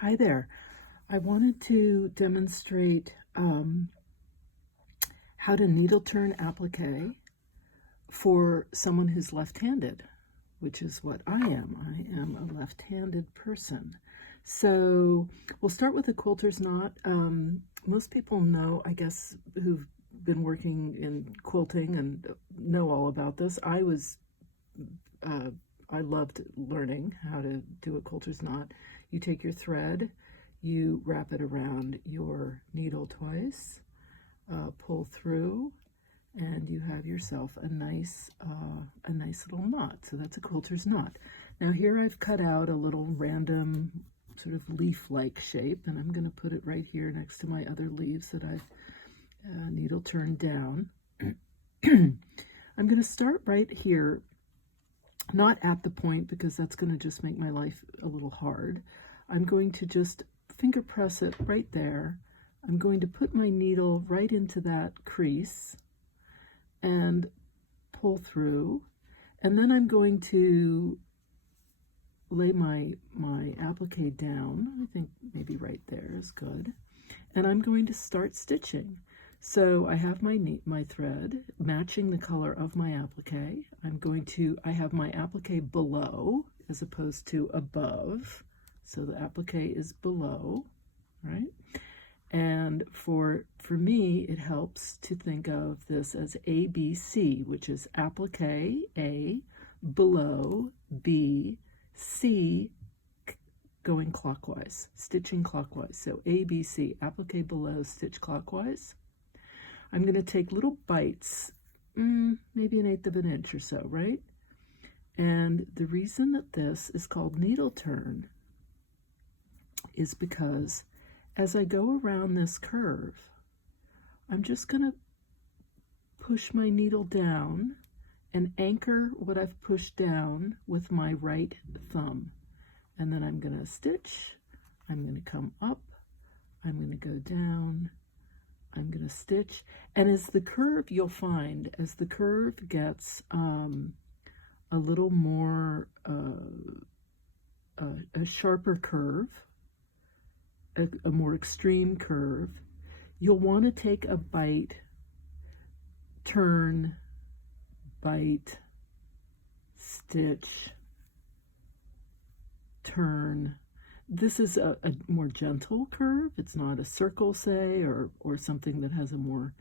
Hi there. I wanted to demonstrate how to needle turn applique for someone who's left-handed, which is what I am. I am a left-handed person. So we'll start with a quilter's knot. Most people know, I guess, who've been working in quilting and know all about this. I loved learning how to do a quilter's knot. You take your thread, you wrap it around your needle twice, pull through, and you have yourself a nice little knot. So that's a quilter's knot. Now here I've cut out a little random sort of leaf-like shape, and I'm going to put it right here next to my other leaves that I've needle turned down. I'm going to start right here, not at the point because that's going to just make my life a little hard. I'm going to just finger press it right there. I'm going to put my needle right into that crease and pull through, and then I'm going to lay my applique down. I think maybe right there is good, and I'm going to start stitching. So I have my thread matching the color of my applique. I have my applique below as opposed to above. So the applique is below, right? And for me, it helps to think of this as ABC, which is applique A, below B, C, going clockwise, stitching clockwise. So ABC, applique below, stitch clockwise. I'm going to take little bites, maybe 1/8 of an inch or so, right? And the reason that this is called needle turn is because as I go around this curve, I'm just going to push my needle down and anchor what I've pushed down with my right thumb. And then I'm going to stitch, I'm going to come up, I'm going to go down, I'm going to stitch, and as the curve, you'll find, as the curve gets a little more, a sharper curve, a more extreme curve, you'll want to take a bite, turn, bite, stitch, turn. This is a more gentle curve. It's not a circle, say, or something that has a more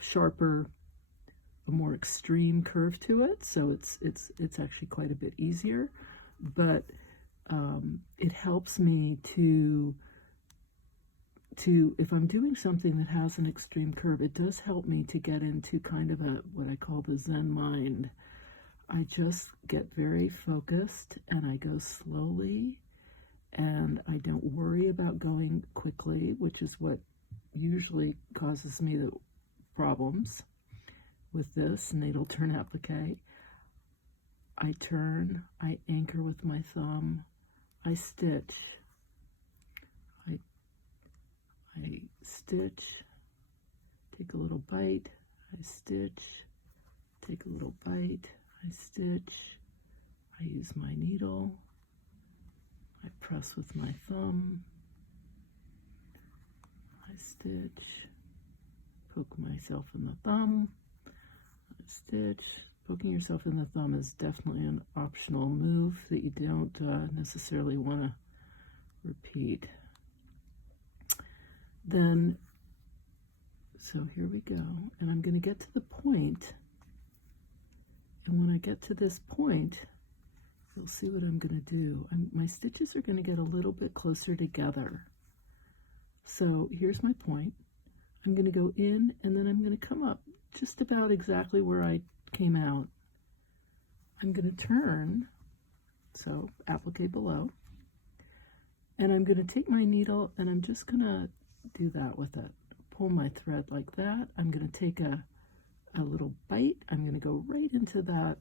sharper, a more extreme curve to it. So it's actually quite a bit easier, but it helps me to if I'm doing something that has an extreme curve, it does help me to get into kind of what I call the Zen mind. I just get very focused and I go slowly, and I don't worry about going quickly, which is what usually causes me the problems with this needle turn applique. I turn, I anchor with my thumb, I stitch, I stitch, take a little bite, I stitch, take a little bite, I stitch, I use my needle, I press with my thumb, I stitch, poke myself in the thumb, I stitch. Poking yourself in the thumb is definitely an optional move that you don't necessarily want to repeat. Then, so here we go, and I'm going to get to the point, and when I get to this point, you'll see what I'm going to do. My stitches are going to get a little bit closer together. So here's my point. I'm going to go in, and then I'm going to come up just about exactly where I came out. I'm going to turn, so applique below, and I'm going to take my needle and I'm just going to do that with it. Pull my thread like that. I'm going to take a little bite. I'm going to go right into that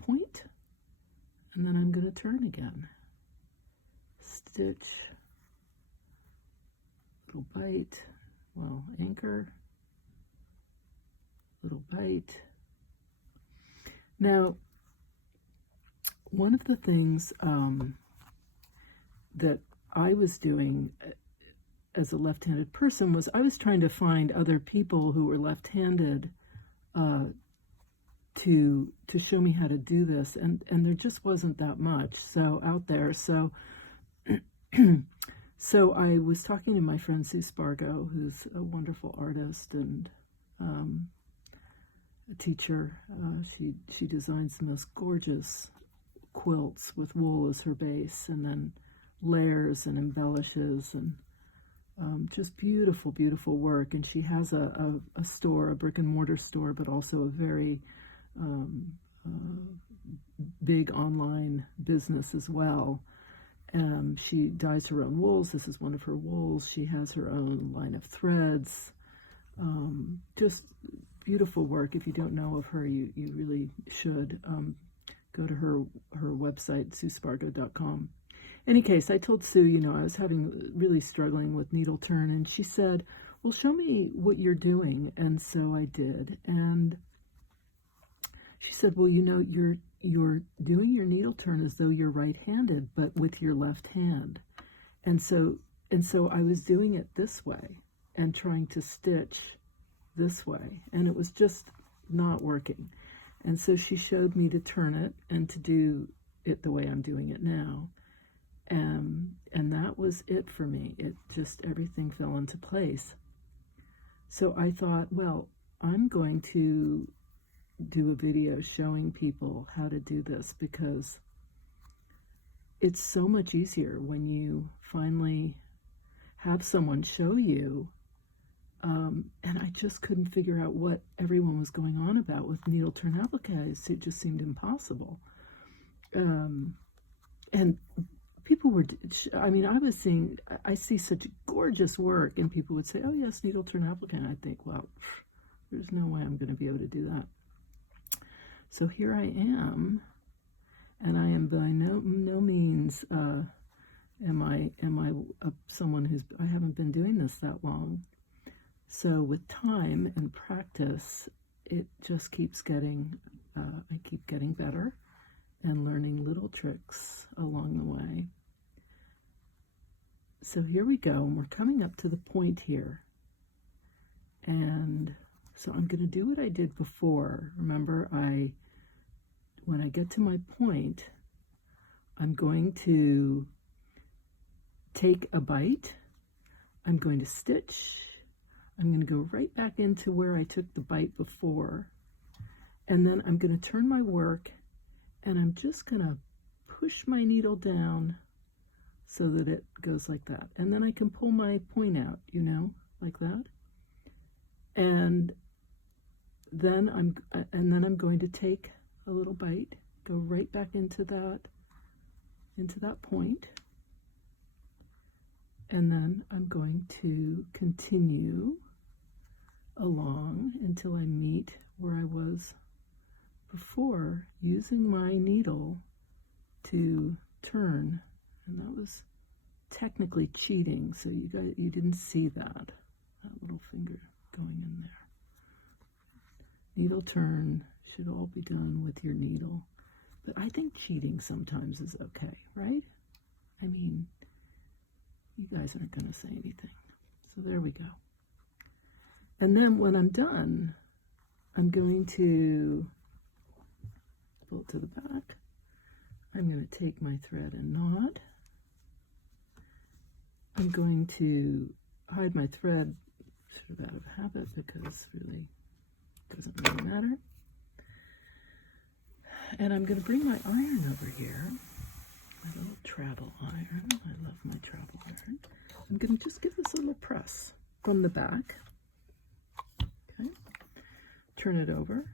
point, and then I'm going to turn again. Stitch, little bite, well, anchor, little bite. Now, one of the things that I was doing as a left-handed person was I was trying to find other people who were left-handed to show me how to do this, and there just wasn't that much out there. So so I was talking to my friend Sue Spargo, who's a wonderful artist and a teacher. She designs the most gorgeous quilts with wool as her base, and then layers and embellishes, and just beautiful, beautiful work. And she has a store, a brick and mortar store, but also a very big online business as well. She dyes her own wools. This is one of her wools. She has her own line of threads. Just beautiful work. If you don't know of her, you really should go to her website, suspargo.com. Any case, I told Sue, I was really struggling with needle turn, and she said, well, show me what you're doing. And so I did. And she said, well, you're doing your needle turn as though you're right-handed, but with your left hand. And so I was doing it this way and trying to stitch this way, and it was just not working. And so she showed me to turn it and to do it the way I'm doing it now. And that was it for me. It just, everything fell into place. So I thought, well, I'm going to do a video showing people how to do this, because it's so much easier when you finally have someone show you. And I just couldn't figure out what everyone was going on about with needle turn appliques. It just seemed impossible. And people were, I see such gorgeous work, and people would say, oh yes, needle turn applique. And I think, well, there's no way I'm going to be able to do that. So here I am, and I am by no means am I someone I haven't been doing this that long. So with time and practice, it just keeps getting, I keep getting better and learning little tricks along the way. So here we go, and we're coming up to the point here. And so I'm going to do what I did before. Remember, when I get to my point, I'm going to take a bite, I'm going to stitch, I'm going to go right back into where I took the bite before, and then I'm going to turn my work, and I'm just going to push my needle down so that it goes like that. And then I can pull my point out, like that. And then I'm going to take a little bite, go right back into that point, and then I'm going to continue along until I meet where I was before, using my needle to turn. And that was technically cheating, so you didn't see that little finger going in there. Needle turn should all be done with your needle, but I think cheating sometimes is okay, right? I mean, you guys aren't going to say anything. So there we go. And then when I'm done, I'm going to pull to the back. I'm going to take my thread and knot. I'm going to hide my thread sort of out of habit, because really doesn't really matter. And I'm going to bring my iron over here, my little travel iron. I love my travel iron. I'm going to just give this a little press from the back. Okay. Turn it over.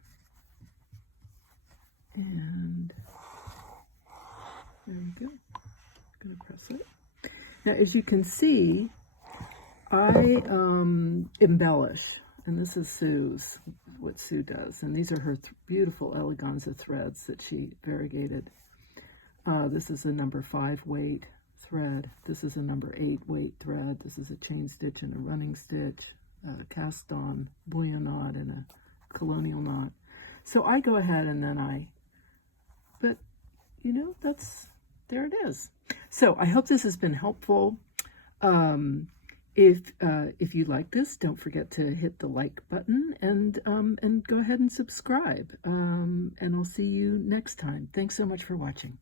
And there you go. I'm going to press it. Now, as you can see, I embellish, and this is what Sue does, and these are her beautiful eleganza threads that she variegated. This is a number 5 weight thread. This is a number 8 weight thread. This is a chain stitch and a running stitch, a cast on bullion knot, and a colonial knot. So I go ahead and then but there it is. So I hope this has been helpful. If you like this, don't forget to hit the like button and go ahead and subscribe. And I'll see you next time. Thanks so much for watching.